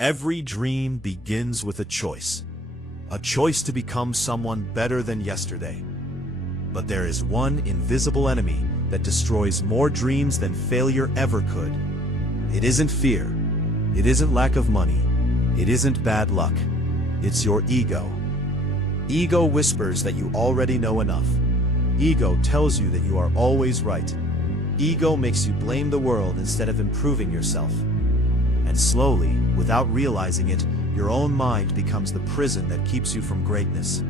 Every dream begins with a choice to become someone better than yesterday. But there is one invisible enemy that destroys more dreams than failure ever could. It isn't fear. It isn't lack of money. It isn't bad luck. It's your ego. Ego whispers that you already know enough. Ego tells you that you are always right. Ego makes you blame the world instead of improving yourself. And slowly, without realizing it, your own mind becomes the prison that keeps you from greatness.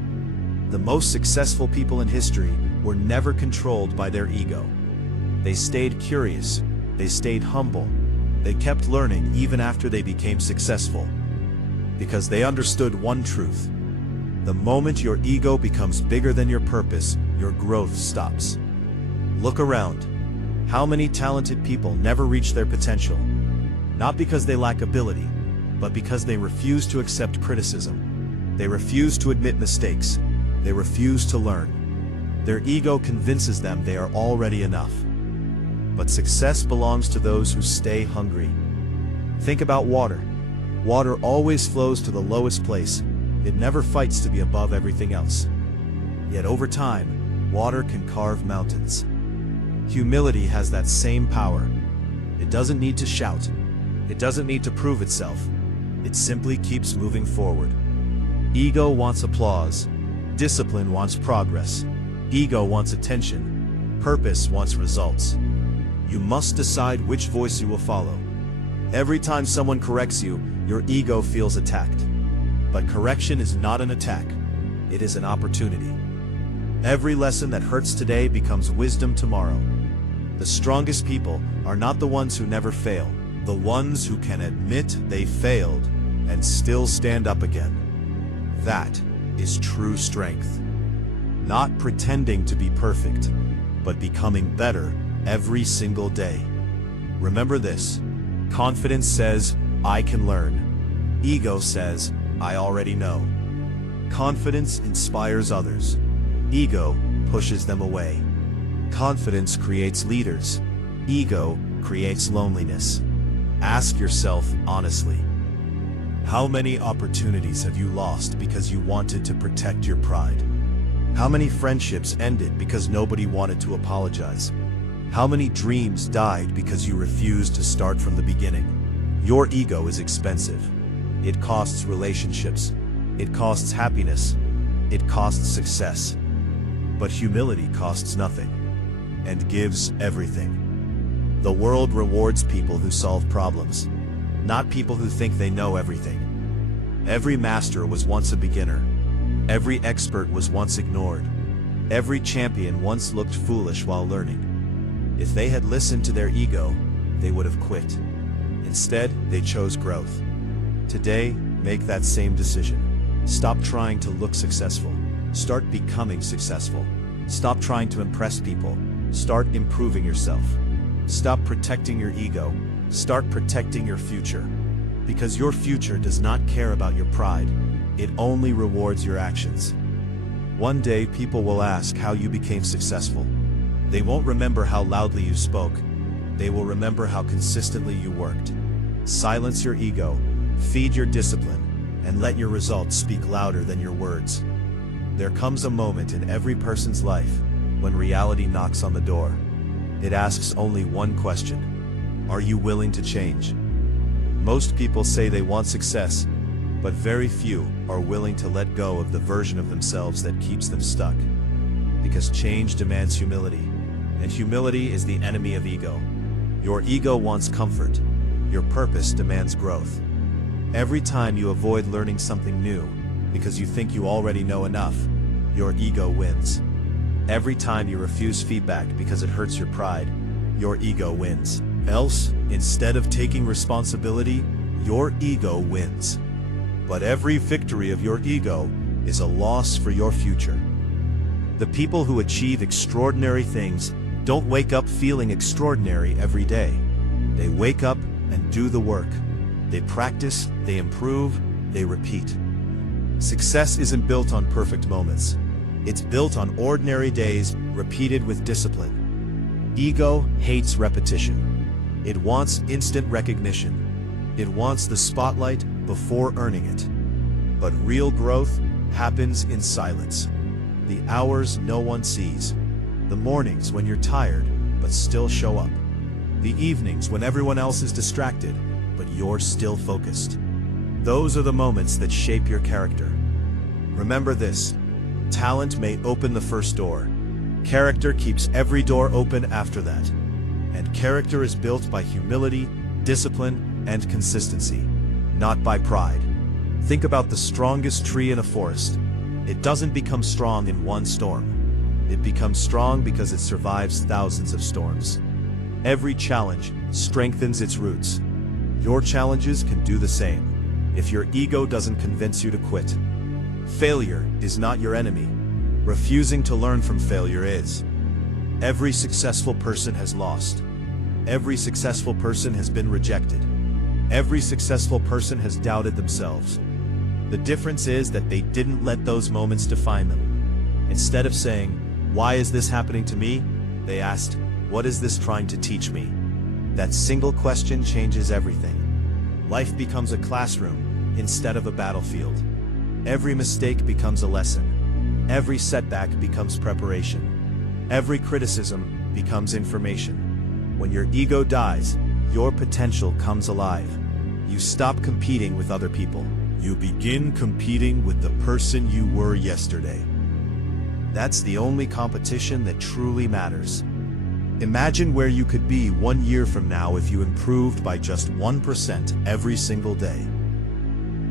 The most successful people in history were never controlled by their ego. They stayed curious, they stayed humble, they kept learning even after they became successful. Because they understood one truth. The moment your ego becomes bigger than your purpose, your growth stops. Look around. How many talented people never reach their potential? Not because they lack ability, but because they refuse to accept criticism. They refuse to admit mistakes. They refuse to learn. Their ego convinces them they are already enough. But success belongs to those who stay hungry. Think about water. Water always flows to the lowest place. It never fights to be above everything else. Yet over time, water can carve mountains. Humility has that same power. It doesn't need to shout. It doesn't need to prove itself. It simply keeps moving forward. Ego wants applause. Discipline wants progress. Ego wants attention. Purpose wants results. You must decide which voice you will follow. Every time someone corrects you, your ego feels attacked. But correction is not an attack. It is an opportunity. Every lesson that hurts today becomes wisdom tomorrow. The strongest people are not the ones who never fail. The ones who can admit they failed and still stand up again. That is true strength. Not pretending to be perfect, but becoming better every single day. Remember this. Confidence says, I can learn. Ego says, I already know. Confidence inspires others. Ego pushes them away. Confidence creates leaders. Ego creates loneliness. Ask yourself honestly, how many opportunities have you lost because you wanted to protect your pride? How many friendships ended because nobody wanted to apologize? How many dreams died because you refused to start from the beginning? Your ego is expensive. It costs relationships. It costs happiness. It costs success. But humility costs nothing and gives everything. The world rewards people who solve problems, not people who think they know everything. Every master was once a beginner. Every expert was once ignored. Every champion once looked foolish while learning. If they had listened to their ego, they would have quit. Instead, they chose growth. Today, make that same decision. Stop trying to look successful. Start becoming successful. Stop trying to impress people. Start improving yourself. Stop protecting your ego. Start protecting your future. Because your future does not care about your pride. It only rewards your actions. One day, people will ask how you became successful. They won't remember how loudly you spoke. They will remember how consistently you worked. Silence your ego, feed your discipline, and let your results speak louder than your words. There comes a moment in every person's life when reality knocks on the door. It asks only one question. Are you willing to change? Most people say they want success, but very few are willing to let go of the version of themselves that keeps them stuck. Because change demands humility, and humility is the enemy of ego. Your ego wants comfort. Your purpose demands growth. Every time you avoid learning something new because you think you already know enough, your ego wins. Every time you refuse feedback because it hurts your pride, your ego wins. Else, instead of taking responsibility, your ego wins. But every victory of your ego is a loss for your future. The people who achieve extraordinary things don't wake up feeling extraordinary every day. They wake up and do the work. They practice, they improve, they repeat. Success isn't built on perfect moments. It's built on ordinary days repeated with discipline. Ego hates repetition. It wants instant recognition. It wants the spotlight, before earning it. But real growth happens in silence. The hours no one sees. The mornings when you're tired, but still show up. The evenings when everyone else is distracted, but you're still focused. Those are the moments that shape your character. Remember this: talent may open the first door. Character keeps every door open after that. And character is built by humility, discipline, and consistency, not by pride. Think about the strongest tree in a forest. It doesn't become strong in one storm. It becomes strong because it survives thousands of storms. Every challenge strengthens its roots. Your challenges can do the same, if your ego doesn't convince you to quit. Failure is not your enemy. Refusing to learn from failure is. Every successful person has lost. Every successful person has been rejected. Every successful person has doubted themselves. The difference is that they didn't let those moments define them. Instead of saying, "Why is this happening to me?" they asked, "What is this trying to teach me?" That single question changes everything. Life becomes a classroom instead of a battlefield. Every mistake becomes a lesson. Every setback becomes preparation. Every criticism becomes information. When your ego dies, your potential comes alive. You stop competing with other people. You begin competing with the person you were yesterday. That's the only competition that truly matters. Imagine where you could be 1 year from now if you improved by just 1% every single day.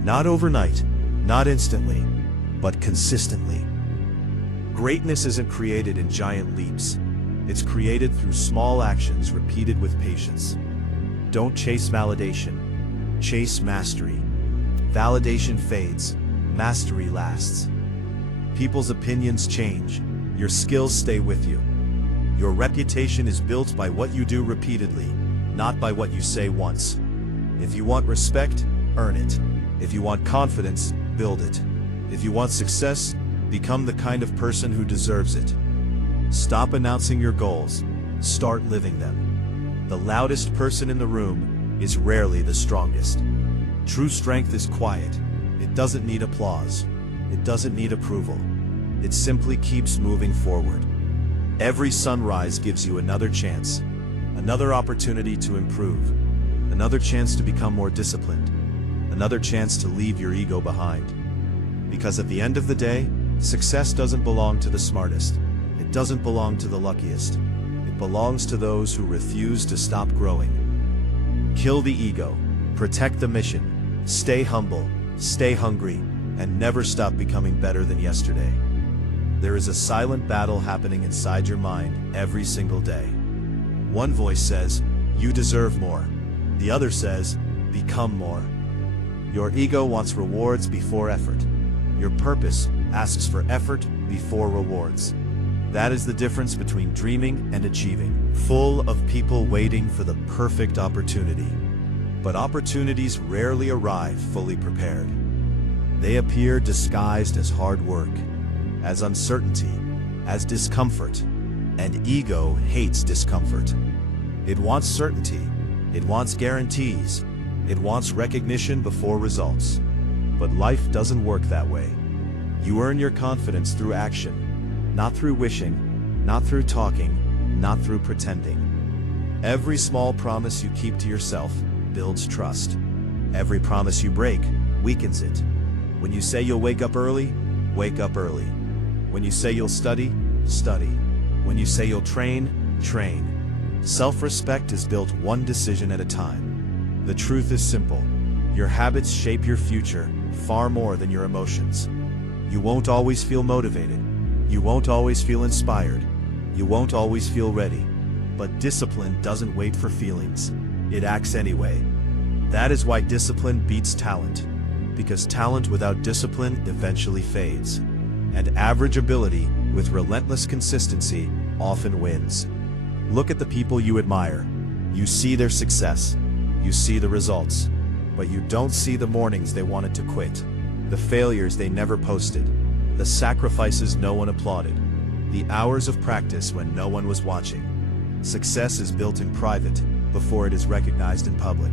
Not overnight, not instantly, but consistently. Greatness isn't created in giant leaps. It's created through small actions repeated with patience. Don't chase validation. Chase mastery. Validation fades. Mastery lasts. People's opinions change. Your skills stay with you. Your reputation is built by what you do repeatedly, not by what you say once. If you want respect, earn it. If you want confidence, build it. If you want success, become the kind of person who deserves it. Stop announcing your goals. Start living them. The loudest person in the room is rarely the strongest. True strength is quiet. It doesn't need applause. It doesn't need approval. It simply keeps moving forward. Every sunrise gives you another chance, another opportunity to improve, another chance to become more disciplined, another chance to leave your ego behind. Because at the end of the day, success doesn't belong to the smartest. It doesn't belong to the luckiest. It belongs to those who refuse to stop growing. Kill the ego, protect the mission, stay humble, stay hungry, and never stop becoming better than yesterday. There is a silent battle happening inside your mind every single day. One voice says, "You deserve more." The other says, "Become more." Your ego wants rewards before effort. Your purpose asks for effort before rewards. That is the difference between dreaming and achieving. Full of people waiting for the perfect opportunity. But opportunities rarely arrive fully prepared. They appear disguised as hard work, as uncertainty, as discomfort, and ego hates discomfort. It wants certainty, it wants guarantees, it wants recognition before results. But life doesn't work that way. You earn your confidence through action, not through wishing, not through talking, not through pretending. Every small promise you keep to yourself builds trust. Every promise you break weakens it. When you say you'll wake up early, wake up early. When you say you'll study, study. When you say you'll train, train. Self-respect is built one decision at a time. The truth is simple. Your habits shape your future far more than your emotions. You won't always feel motivated. You won't always feel inspired. You won't always feel ready. But discipline doesn't wait for feelings. It acts anyway. That is why discipline beats talent. Because talent without discipline eventually fades. And average ability with relentless consistency often wins. Look at the people you admire. You see their success. You see the results. But you don't see the mornings they wanted to quit. The failures they never posted. The sacrifices no one applauded. The hours of practice when no one was watching. Success is built in private before it is recognized in public.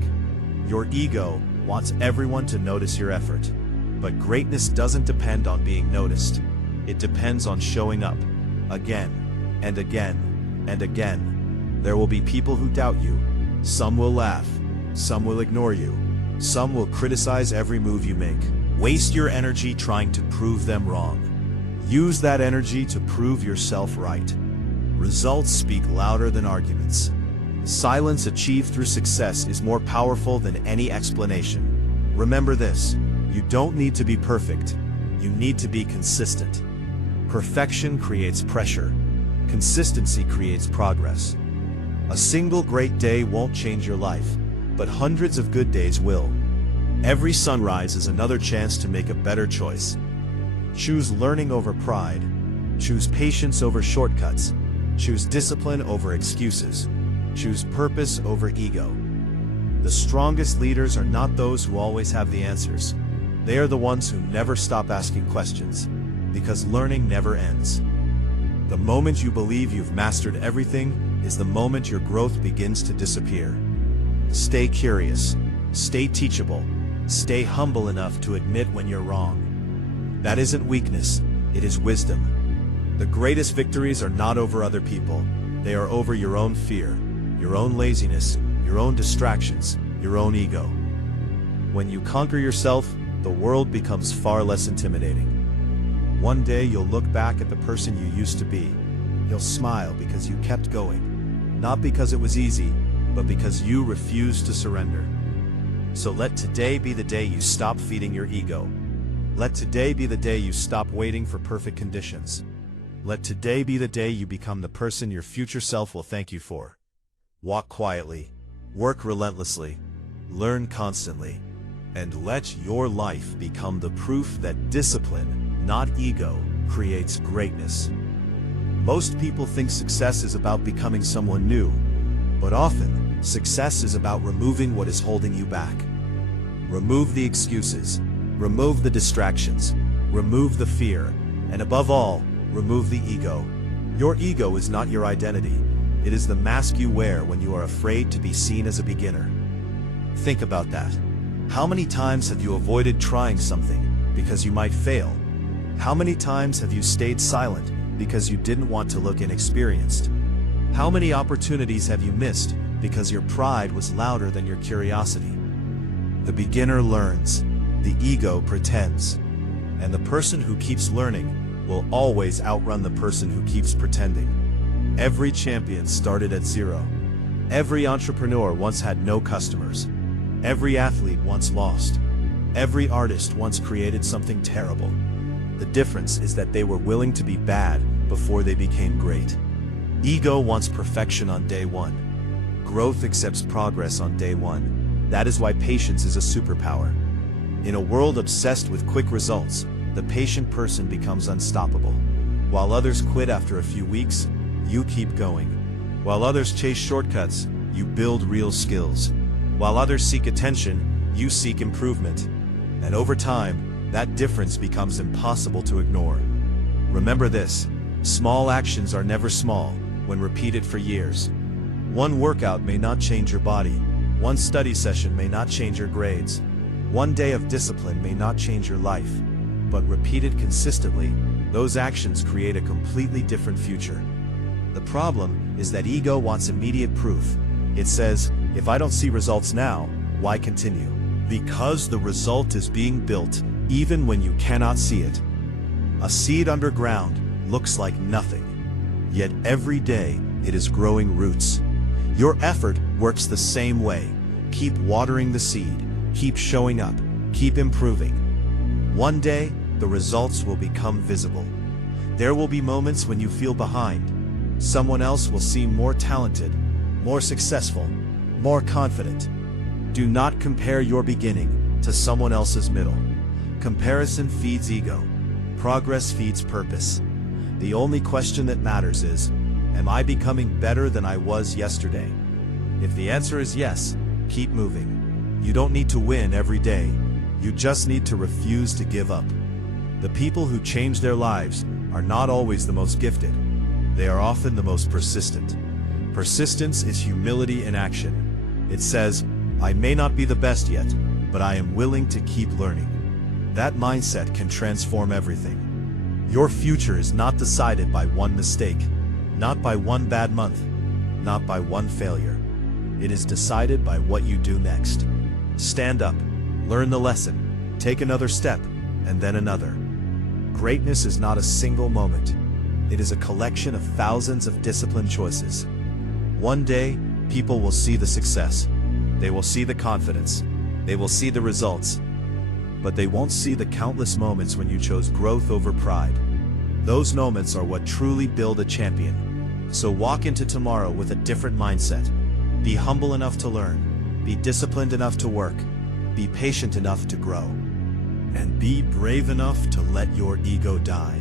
Your ego wants everyone to notice your effort. But greatness doesn't depend on being noticed. It depends on showing up, again, and again, and again. There will be people who doubt you. Some will laugh. Some will ignore you. Some will criticize every move you make. Waste your energy trying to prove them wrong. Use that energy to prove yourself right. Results speak louder than arguments. Silence achieved through success is more powerful than any explanation. Remember this, you don't need to be perfect. You need to be consistent. Perfection creates pressure. Consistency creates progress. A single great day won't change your life, but hundreds of good days will. Every sunrise is another chance to make a better choice. Choose learning over pride. Choose patience over shortcuts. Choose discipline over excuses. Choose purpose over ego. The strongest leaders are not those who always have the answers. They are the ones who never stop asking questions, because learning never ends. The moment you believe you've mastered everything is the moment your growth begins to disappear. Stay curious. Stay teachable. Stay humble enough to admit when you're wrong. That isn't weakness, it is wisdom. The greatest victories are not over other people. They are over your own fear, your own laziness, your own distractions, your own ego. When you conquer yourself, the world becomes far less intimidating. One day you'll look back at the person you used to be. You'll smile because you kept going. Not because it was easy, but because you refused to surrender. So let today be the day you stop feeding your ego. Let today be the day you stop waiting for perfect conditions. Let today be the day you become the person your future self will thank you for. Walk quietly, work relentlessly, learn constantly, and let your life become the proof that discipline, not ego, creates greatness. Most people think success is about becoming someone new, but often, success is about removing what is holding you back. Remove the excuses, remove the distractions, remove the fear, and above all, remove the ego. Your ego is not your identity. It is the mask you wear when you are afraid to be seen as a beginner. Think about that. How many times have you avoided trying something because you might fail? How many times have you stayed silent because you didn't want to look inexperienced? How many opportunities have you missed because your pride was louder than your curiosity? The beginner learns, the ego pretends, and the person who keeps learning will always outrun the person who keeps pretending. Every champion started at zero. Every entrepreneur once had no customers. Every athlete once lost. Every artist once created something terrible. The difference is that they were willing to be bad before they became great. Ego wants perfection on day one. Growth accepts progress on day one. That is why patience is a superpower. In a world obsessed with quick results, the patient person becomes unstoppable. While others quit after a few weeks, you keep going. While others chase shortcuts, you build real skills. While others seek attention, you seek improvement. And over time, that difference becomes impossible to ignore. Remember this, small actions are never small when repeated for years. One workout may not change your body. One study session may not change your grades. One day of discipline may not change your life. But repeated consistently, those actions create a completely different future. The problem is that ego wants immediate proof. It says, if I don't see results now, why continue? Because the result is being built, even when you cannot see it. A seed underground looks like nothing. Yet every day, it is growing roots. Your effort works the same way. Keep watering the seed, keep showing up, keep improving. One day, the results will become visible. There will be moments when you feel behind. Someone else will seem more talented, more successful, more confident. Do not compare your beginning to someone else's middle. Comparison feeds ego. Progress feeds purpose. The only question that matters is, am I becoming better than I was yesterday? If the answer is yes, keep moving. You don't need to win every day. You just need to refuse to give up. The people who change their lives are not always the most gifted. They are often the most persistent. Persistence is humility in action. It says, I may not be the best yet, but I am willing to keep learning. That mindset can transform everything. Your future is not decided by one mistake, not by one bad month, not by one failure. It is decided by what you do next. Stand up, learn the lesson, take another step, and then another. Greatness is not a single moment. It is a collection of thousands of disciplined choices. One day, people will see the success. They will see the confidence. They will see the results. But they won't see the countless moments when you chose growth over pride. Those moments are what truly build a champion. So walk into tomorrow with a different mindset. Be humble enough to learn. Be disciplined enough to work. Be patient enough to grow. And be brave enough to let your ego die.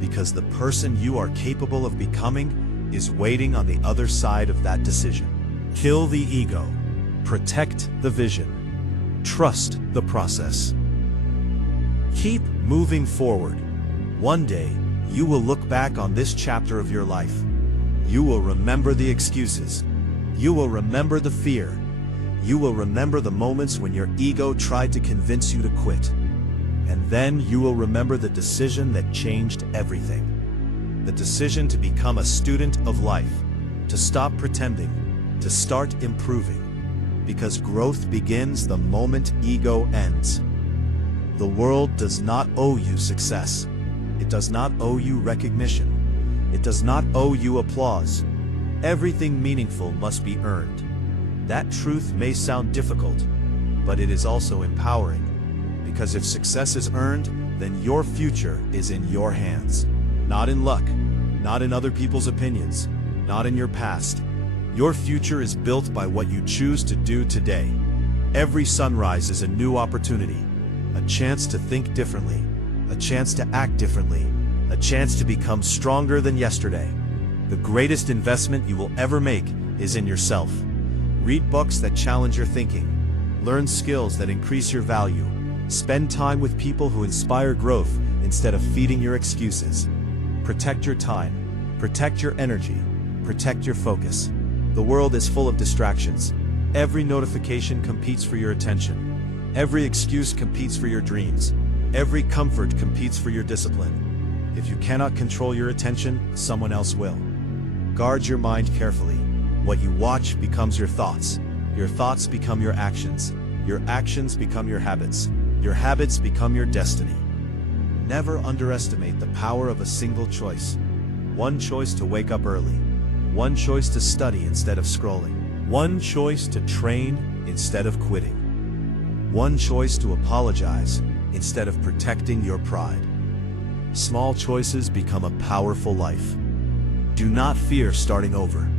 Because the person you are capable of becoming is waiting on the other side of that decision. Kill the ego. Protect the vision. Trust the process. Keep moving forward. One day, you will look back on this chapter of your life. You will remember the excuses. You will remember the fear. You will remember the moments when your ego tried to convince you to quit. And then you will remember the decision that changed everything. The decision to become a student of life, to stop pretending, to start improving. Because growth begins the moment ego ends. The world does not owe you success. It does not owe you recognition. It does not owe you applause. Everything meaningful must be earned. That truth may sound difficult, but it is also empowering. Because if success is earned, then your future is in your hands. Not in luck, not in other people's opinions, not in your past. Your future is built by what you choose to do today. Every sunrise is a new opportunity, a chance to think differently, a chance to act differently, a chance to become stronger than yesterday. The greatest investment you will ever make is in yourself. Read books that challenge your thinking. Learn skills that increase your value. Spend time with people who inspire growth instead of feeding your excuses. Protect your time. Protect your energy. Protect your focus. The world is full of distractions. Every notification competes for your attention. Every excuse competes for your dreams. Every comfort competes for your discipline. If you cannot control your attention, someone else will. Guard your mind carefully. What you watch becomes your thoughts. Your thoughts become your actions. Your actions become your habits. Your habits become your destiny. Never underestimate the power of a single choice. One choice to wake up early. One choice to study instead of scrolling. One choice to train instead of quitting. One choice to apologize instead of protecting your pride. Small choices become a powerful life. Do not fear starting over.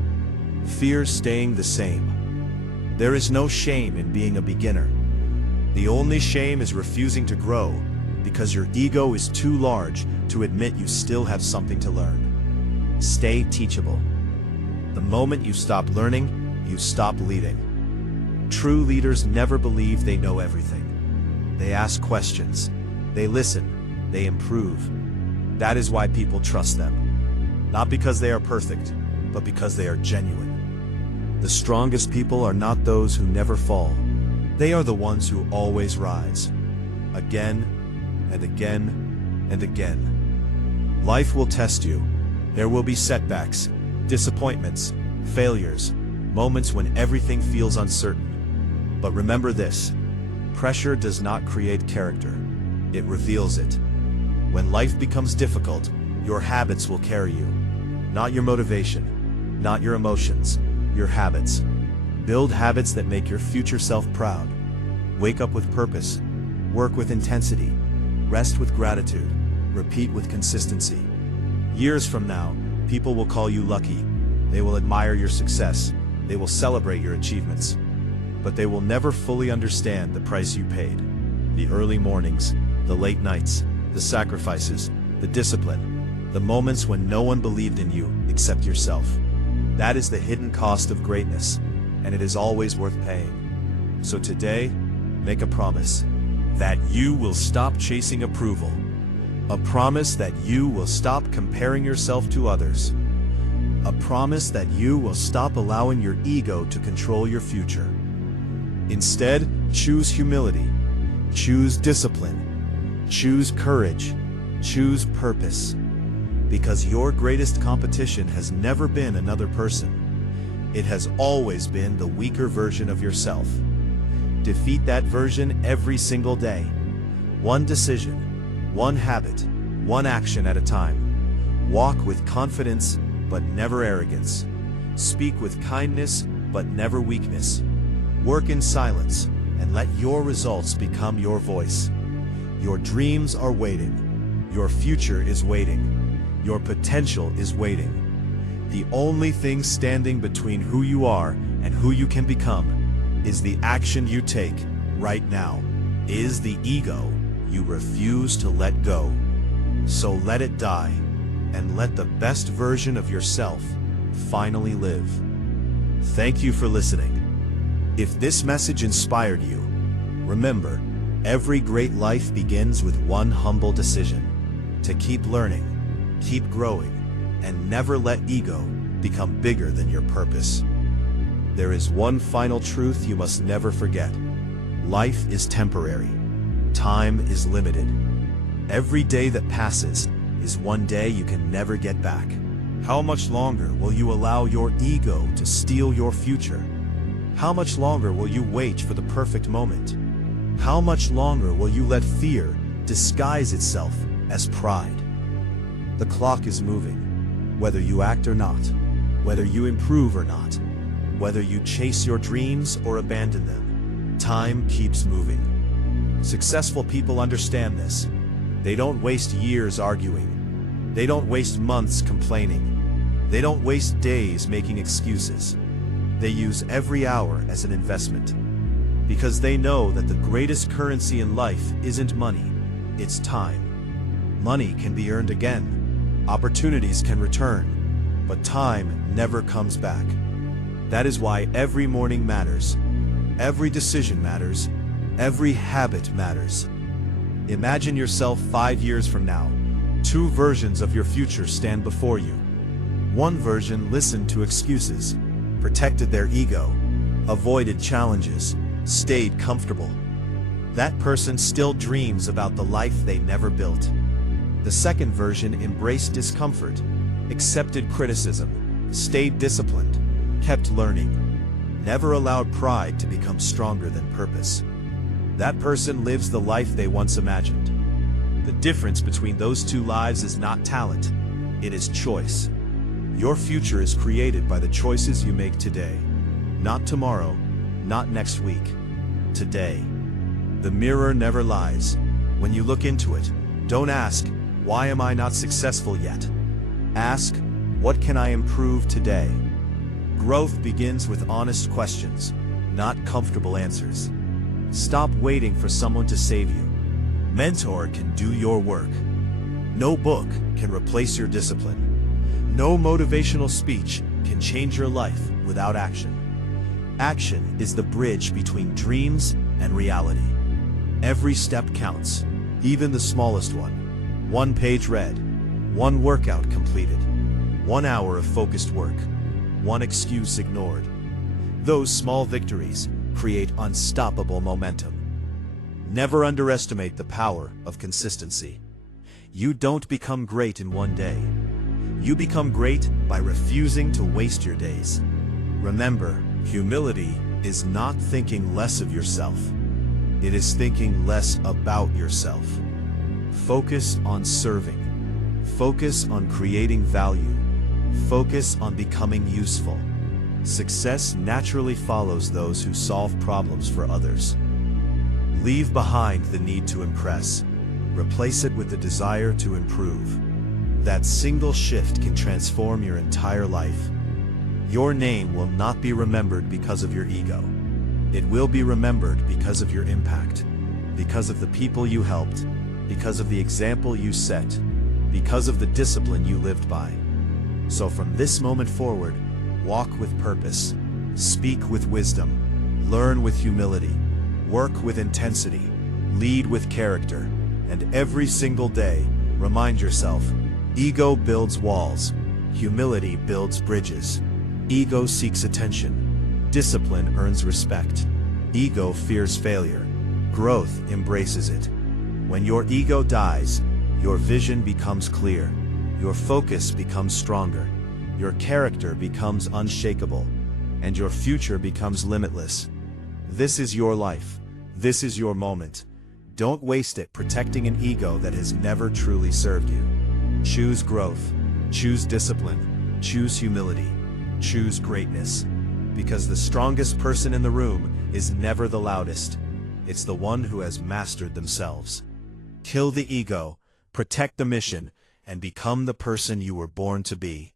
Fear staying the same. There is no shame in being a beginner. The only shame is refusing to grow because your ego is too large to admit you still have something to learn. Stay teachable. The moment you stop learning, you stop leading. True leaders never believe they know everything. They ask questions. They listen. They improve. That is why people trust them. Not because they are perfect, but because they are genuine. The strongest people are not those who never fall. They are the ones who always rise. Again and again and again. Life will test you. There will be setbacks, disappointments, failures, moments when everything feels uncertain. But remember this: pressure does not create character. It reveals it. When life becomes difficult, your habits will carry you. Not your motivation, not your emotions, your habits. Build habits that make your future self proud. Wake up with purpose. Work with intensity. Rest with gratitude. Repeat with consistency. Years from now, people will call you lucky. They will admire your success. They will celebrate your achievements. But they will never fully understand the price you paid. The early mornings, the late nights, the sacrifices, the discipline, the moments when no one believed in you except yourself. That is the hidden cost of greatness, and it is always worth paying. So today, make a promise that you will stop chasing approval. A promise that you will stop comparing yourself to others. A promise that you will stop allowing your ego to control your future. Instead, choose humility, choose discipline, choose courage, choose purpose. Because your greatest competition has never been another person. It has always been the weaker version of yourself. Defeat that version every single day. One decision, one habit, one action at a time. Walk with confidence, but never arrogance. Speak with kindness, but never weakness. Work in silence, and let your results become your voice. Your dreams are waiting. Your future is waiting. Your potential is waiting. The only thing standing between who you are and who you can become is the action you take right now, is the ego you refuse to let go. So let it die, and let the best version of yourself finally live. Thank you for listening. If this message inspired you, remember, every great life begins with one humble decision: to keep learning, keep growing, and never let ego become bigger than your purpose. There is one final truth you must never forget. Life is temporary. Time is limited. Every day that passes is one day you can never get back. How much longer will you allow your ego to steal your future? How much longer will you wait for the perfect moment? How much longer will you let fear disguise itself as pride? The clock is moving, whether you act or not, whether you improve or not, whether you chase your dreams or abandon them. Time keeps moving. Successful people understand this. They don't waste years arguing. They don't waste months complaining. They don't waste days making excuses. They use every hour as an investment. Because they know that the greatest currency in life isn't money, it's time. Money can be earned again. Opportunities can return. But time never comes back. That is why every morning matters. Every decision matters. Every habit matters. Imagine yourself 5 years from now. 2 versions of your future stand before you. One version listened to excuses, protected their ego, avoided challenges, stayed comfortable. That person still dreams about the life they never built. The second version embraced discomfort, accepted criticism, stayed disciplined, kept learning, never allowed pride to become stronger than purpose. That person lives the life they once imagined. The difference between those 2 lives is not talent, it is choice. Your future is created by the choices you make today, not tomorrow, not next week, today. The mirror never lies. When you look into it, don't ask, "Why am I not successful yet?" Ask, "What can I improve today?" Growth begins with honest questions, not comfortable answers. Stop waiting for someone to save you. Mentor can do your work. No book can replace your discipline. No motivational speech can change your life without action. Action is the bridge between dreams and reality. Every step counts, even the smallest one. 1 page read, 1 workout completed, 1 hour of focused work, 1 excuse ignored. Those small victories create unstoppable momentum. Never underestimate the power of consistency. You don't become great in one day. You become great by refusing to waste your days. Remember, humility is not thinking less of yourself. It is thinking less about yourself. Focus on serving. Focus on creating value. Focus on becoming useful. Success naturally follows those who solve problems for others. Leave behind the need to impress. Replace it with the desire to improve. That single shift can transform your entire life. Your name will not be remembered because of your ego. It will be remembered because of your impact, because of the people you helped, because of the example you set, because of the discipline you lived by. So from this moment forward, walk with purpose, speak with wisdom, learn with humility, work with intensity, lead with character, and every single day, remind yourself, ego builds walls, humility builds bridges. Ego seeks attention, discipline earns respect. Ego fears failure. Growth embraces it. When your ego dies, your vision becomes clear. Your focus becomes stronger. Your character becomes unshakable. And your future becomes limitless. This is your life. This is your moment. Don't waste it protecting an ego that has never truly served you. Choose growth. Choose discipline. Choose humility. Choose greatness. Because the strongest person in the room is never the loudest. It's the one who has mastered themselves. Kill the ego, protect the mission, and become the person you were born to be.